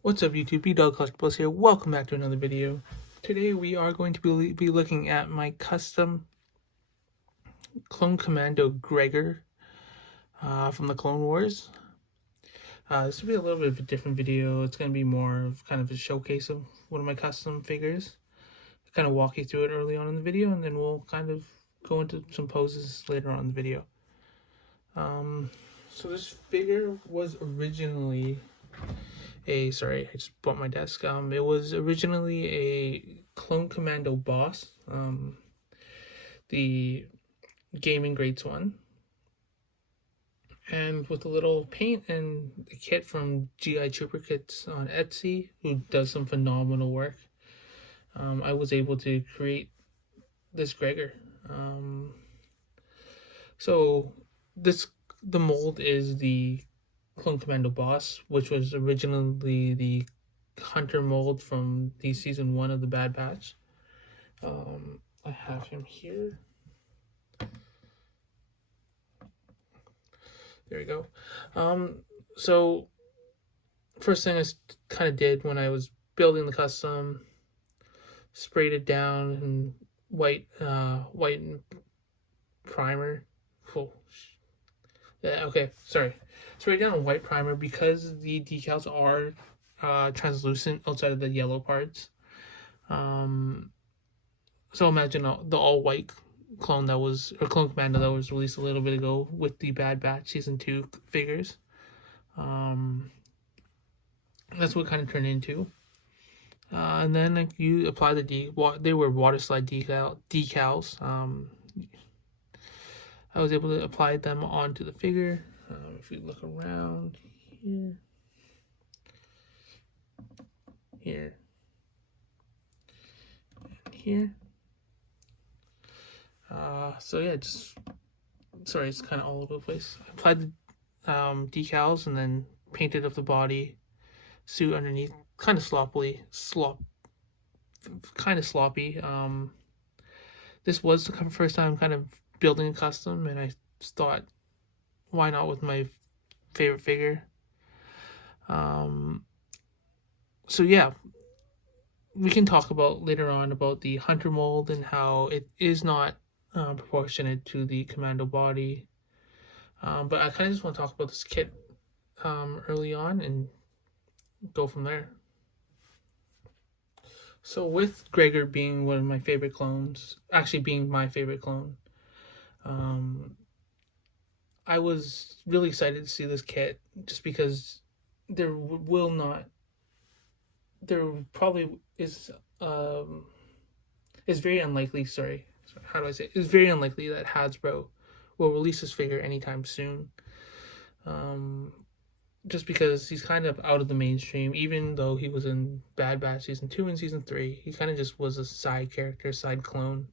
What's up YouTube, B-Dog Collectibles here. Welcome back to another video. Today we are going to be looking at my custom clone Commando Gregor from the Clone Wars. This will be a little bit of a different video. It's going to be more of kind of a showcase of one of my custom figures. I'll kind of walk you through it early on in the video, and then we'll kind of go into some poses later on in the video. So this figure was originally sorry, I just bumped my desk. It was originally a Clone Commando boss, the Gaming Greats one, and with a little paint and a kit from GI Trooper Kits on Etsy, who does some phenomenal work. I was able to create this Gregor. So the mold is the Clone Commando boss, which was originally the Hunter mold from the season 1 of the Bad Batch. I have him here. There we go. So first thing I kind of did when I was building the custom, sprayed it down in white primer. Oh, yeah, okay, sorry. Sprayed down in white primer because the decals are translucent outside of the yellow parts. So imagine the all white clone Clone Commando that was released a little bit ago with the Bad Batch season 2 figures. That's what kind of turned into. And then you apply they were water slide decals. I was able to apply them onto the figure. If you look around here, and here. So yeah, sorry, it's kind of all over the place. I applied the decals and then painted up the body suit underneath, kind of sloppy. This was the first time kind of building a custom, and I thought, why not with my favorite figure? So yeah, we can talk about later on about the Hunter mold and how it is not proportionate to the Commando body. But I kind of just want to talk about this kit early on and go from there. So with Gregor being one of my favorite clones, actually being my favorite clone, I was really excited to see this kit just because there probably is it's very unlikely, how do I say it? It's very unlikely that Hasbro will release this figure anytime soon. Just because he's kind of out of the mainstream, even though he was in Bad Batch season 2 and season 3, he kind of just was a side character, side clone.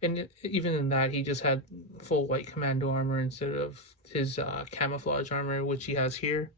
And even in that, he just had full white commando armor instead of his camouflage armor, which he has here.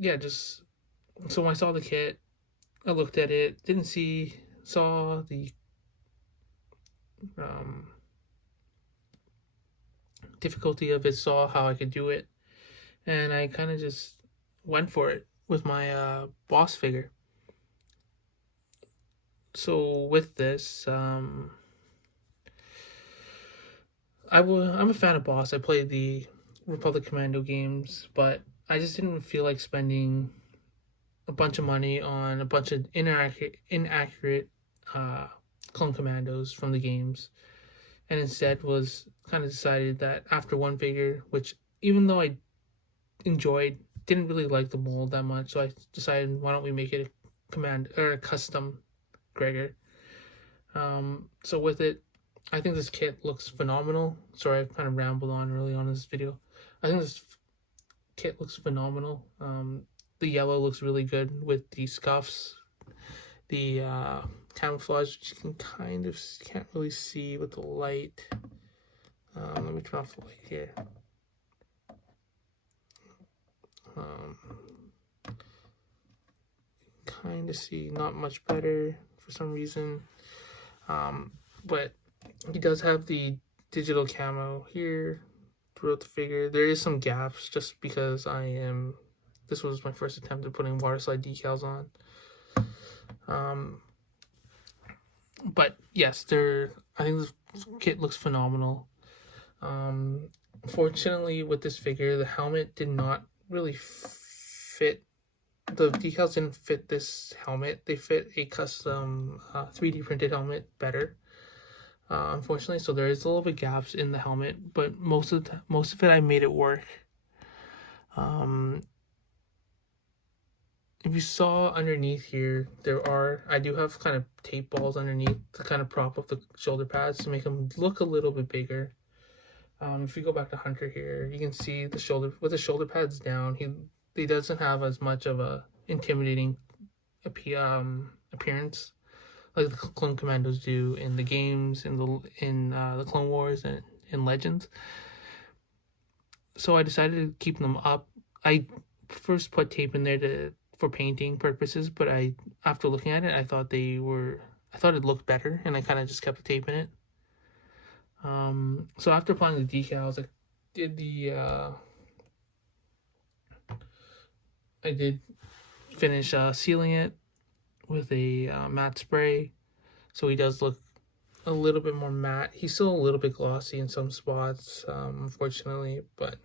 Yeah, just so when I saw the kit, I looked at it, saw the difficulty of it, saw how I could do it, and I kind of just went for it with my boss figure. So with this, I'm a fan of boss. I played the Republic Commando games, but I just didn't feel like spending a bunch of money on a bunch of inaccurate clone commandos from the games, and instead was kind of decided that after one figure, which even though I enjoyed, didn't really like the mold that much, so I decided, why don't we make it a custom Gregor. So with it, I think this kit looks phenomenal. Sorry, I've kind of rambled on early on in this video. I think this kit looks phenomenal. The yellow looks really good with the scuffs, the camouflage, which you can't really see with the light. Let me turn off the light here. Kind of see, not much better for some reason. But he does have the digital camo here, throughout the figure. There is some gaps just because this was my first attempt at putting water slide decals on. But yes, I think this kit looks phenomenal. Fortunately, with this figure, the helmet did not really fit. The decals didn't fit this helmet. They fit a custom 3D printed helmet better. Unfortunately, so there is a little bit gaps in the helmet, but most of it I made it work. If you saw underneath here, I do have kind of tape balls underneath to kind of prop up the shoulder pads to make them look a little bit bigger. If you go back to Hunter here, you can see the shoulder pads down. He doesn't have as much of a intimidating appearance like the Clone Commandos do in the games, in the Clone Wars and in Legends. So I decided to keep them up. I first put tape in there for painting purposes, but after looking at it, I thought it looked better, and I kind of just kept the tape in it. So after applying the decals, I did finish sealing it with a matte spray, so he does look a little bit more matte. He's still a little bit glossy in some spots, unfortunately, but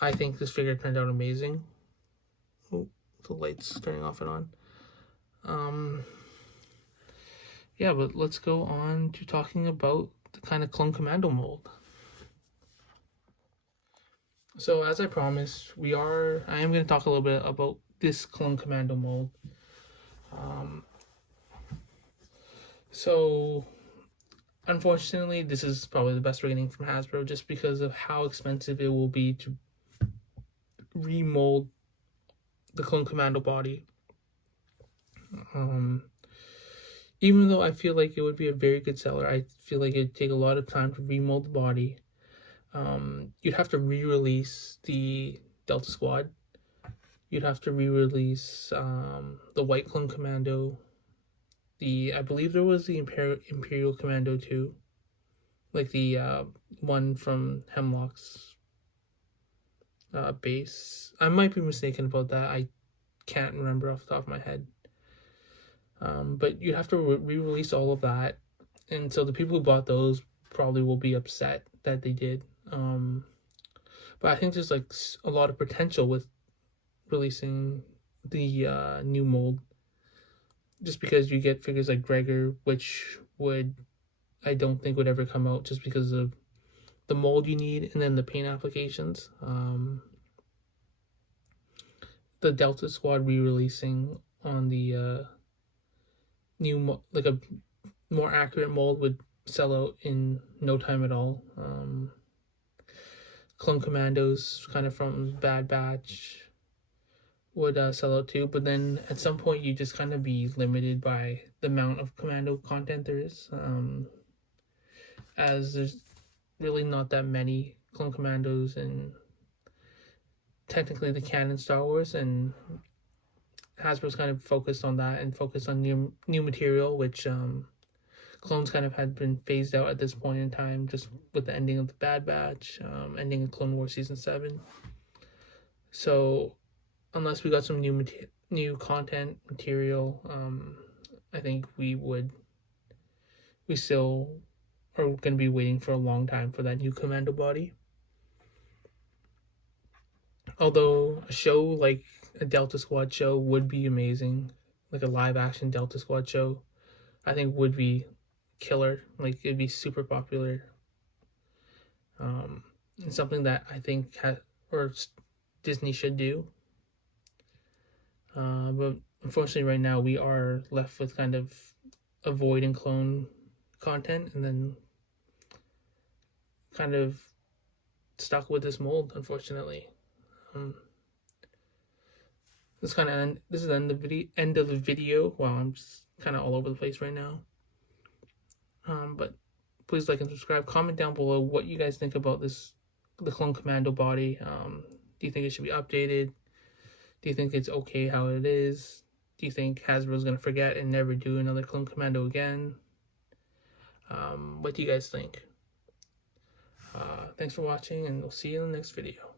I think this figure turned out amazing. Oh, the light's turning off and on. Yeah, but let's go on to talking about the kind of Clone Commando mold. So as I promised, I am going to talk a little bit about this Clone Commando mold. So unfortunately, this is probably the best we're getting from Hasbro just because of how expensive it will be to remold the Clone Commando body. Even though I feel like it would be a very good seller, I feel like it'd take a lot of time to remold the body. You'd have to re-release the Delta Squad. You'd have to re-release the White Clone Commando. I believe there was the Imperial Commando too, like the one from Hemlock's base. I might be mistaken about that. I can't remember off the top of my head. But you'd have to re-release all of that, and so the people who bought those probably will be upset that they did. But I think there's like a lot of potential with releasing the new mold, just because you get figures like Gregor, which I don't think would ever come out just because of the mold you need and then the paint applications. The Delta Squad re-releasing on the like a more accurate mold would sell out in no time at all. Clone Commandos, kind of from Bad Batch, would sell out too, but then at some point you just kind of be limited by the amount of Commando content there is, as there's really not that many Clone Commandos and technically the canon Star Wars, and Hasbro's kind of focused on that and focused on new material, which clones kind of had been phased out at this point in time, just with the ending of the Bad Batch, ending of Clone Wars Season 7. So unless we got some new content material, I think we still are going to be waiting for a long time for that new Commando body. Although a show like a Delta Squad show would be amazing, like a live action Delta Squad show, I think would be killer. Like, it'd be super popular. It's something that I think Disney should do. But unfortunately right now we are left with kind of avoiding clone content and then kind of stuck with this mold, unfortunately. This is the end of the video. Wow, I'm just kind of all over the place right now. But please like and subscribe. Comment down below what you guys think about the Clone Commando body. Do you think it should be updated? Do you think it's okay how it is? Do you think Hasbro's gonna forget and never do another Clone Commando again? What do you guys think? Thanks for watching, and we'll see you in the next video.